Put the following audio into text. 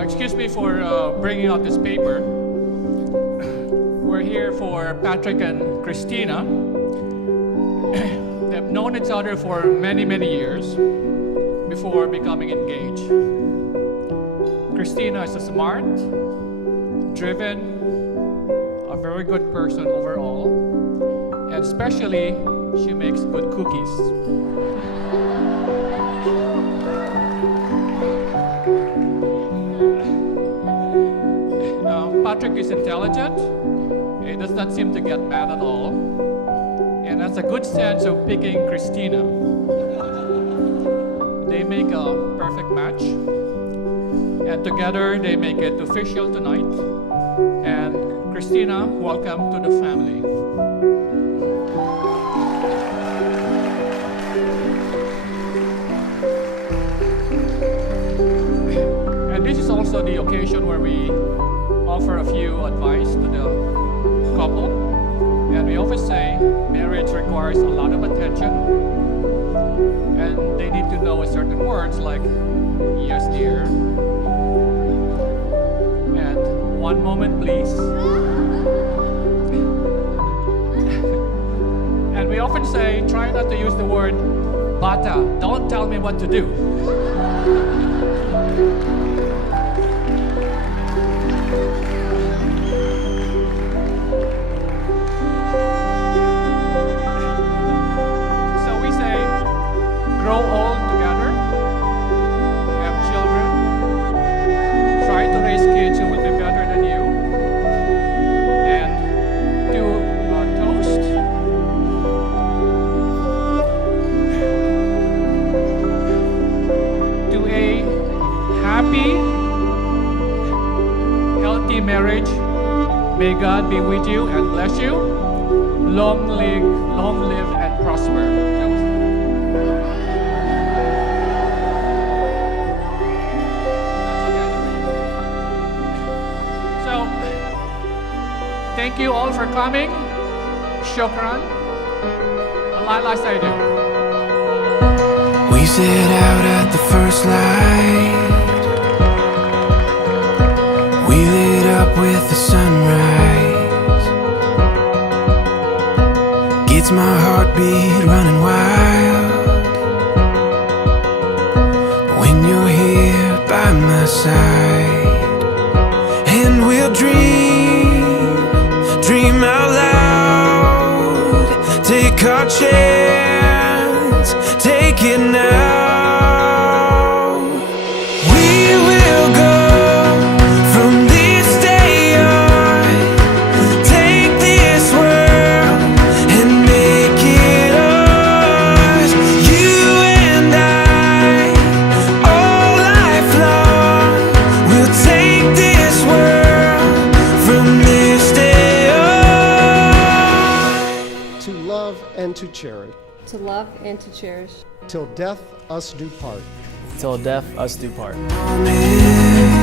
Excuse me for bringing out this paper. We're here for Patrick and Christina. They've known each other for many, many years before becoming engaged. Christina is a smart, driven, a very good person overall, and especially she makes good cookies. Patrick is intelligent. He does not seem to get mad at all, and has a good sense of picking Christina. They make a perfect match, and together they make it official tonight. And Christina, welcome to the family. And this is also the occasion where we offer a few advice to the couple. And we always say marriage requires a lot of attention, and they need to know certain words like yes dear and one moment please. And we often say try not to use the word bata, don't tell me what to do. Grow old together, have children, try to raise kids who will be better than you, and do a toast. To a happy, healthy marriage. May God be with you and bless you. Long live and prosper. Thank you all for coming. Shukran. Allah Sayyidu. We set out at the first light. We lit up with the sunrise. Gets my heartbeat running wild when you're here by my side. And we'll dream out loud, take our chance, take it now. We will go from this day on, take this world and make it ours. You and I, all life long, we'll take this world from this day. To love and to cherish. To love and to cherish. Till death us do part. Till death us do part. Amen.